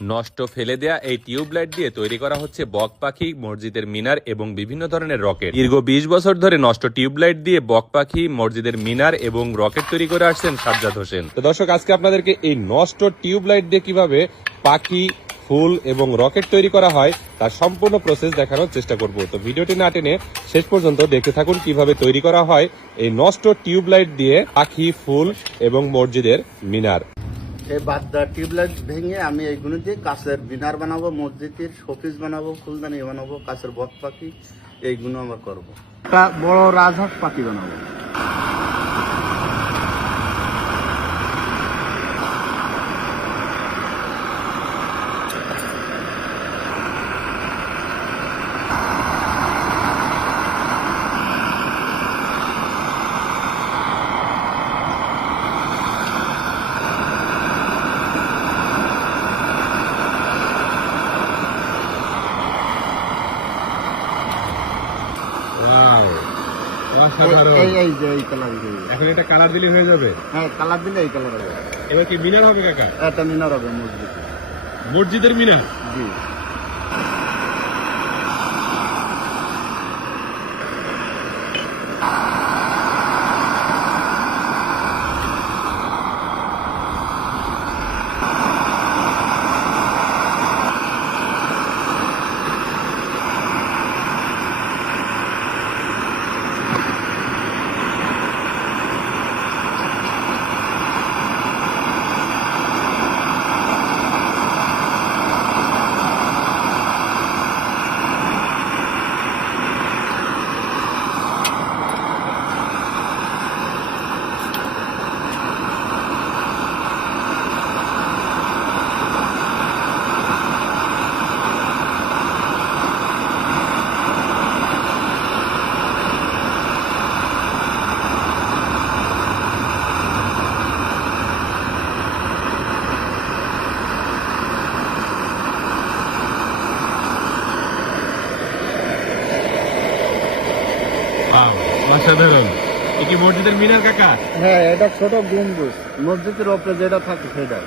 নষ্ট ফেলে দেয়া এই টিউবলাইট দিয়ে তৈরি করা হচ্ছে বক পাখি, মসজিদের মিনার এবং বিভিন্ন ধরনের রকেট। দীর্ঘ বিশ বছর ধরে নষ্ট টিউবলাইট দিয়ে বক পাখি, মসজিদের মিনার এবং রকেট তৈরি করে আসছেন সাজ্জাদ হোসেন। তো দর্শক, আজকে আপনাদেরকে এই নষ্ট টিউবলাইট দিয়ে কীভাবে পাখি, ফুল এবং রকেট তৈরি করা হয়, তার সম্পূর্ণ প্রসেস দেখানোর চেষ্টা করব। তো ভিডিওটি না টেনে শেষ পর্যন্ত দেখতে থাকুন কীভাবে তৈরি করা হয় এই নষ্ট টিউবলাইট দিয়ে পাখি, ফুল এবং মসজিদের মিনার। এই বাদদা টিউবলাইট ভেঙে আমি এইগুলো দিয়ে কাছের বিনার বানাবো, মসজিদের শোপিস বানাবো ফুলদানি বানাবো কাছের বট পাখি এইগুলো আমরা করব। বড় রাজহাঁস পাখি বানাবো। এই এই যে এই কালার এখন এটা কালার দিলে হয়ে যাবে? হ্যাঁ কালার দিলে এই কালার হবে। এবার কি মিনার হবে কাকা? এটা মিনার হবে মসজিদ মসজিদের মিনার? জি। অসাধারণ। এ কি মসজিদের মিনার কাকা? হ্যাঁ এটা ছোট গম্বুজ। মসজিদের ওপরে যেটা থাকে সেটা।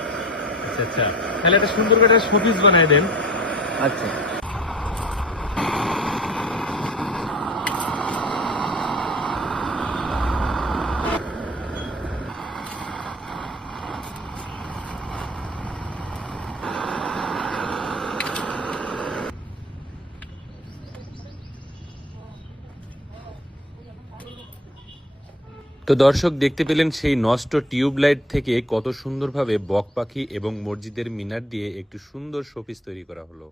আচ্ছা আচ্ছা। তাহলে একটা সুন্দর করে শোপিস বানায় দেন। আচ্ছা। তো দর্শক, দেখতে পেলেন সেই নষ্ট টিউবলাইট থেকে কত সুন্দরভাবে বক পাখি এবং মসজিদের মিনার দিয়ে একটি সুন্দর শোপিস তৈরি করা হলো।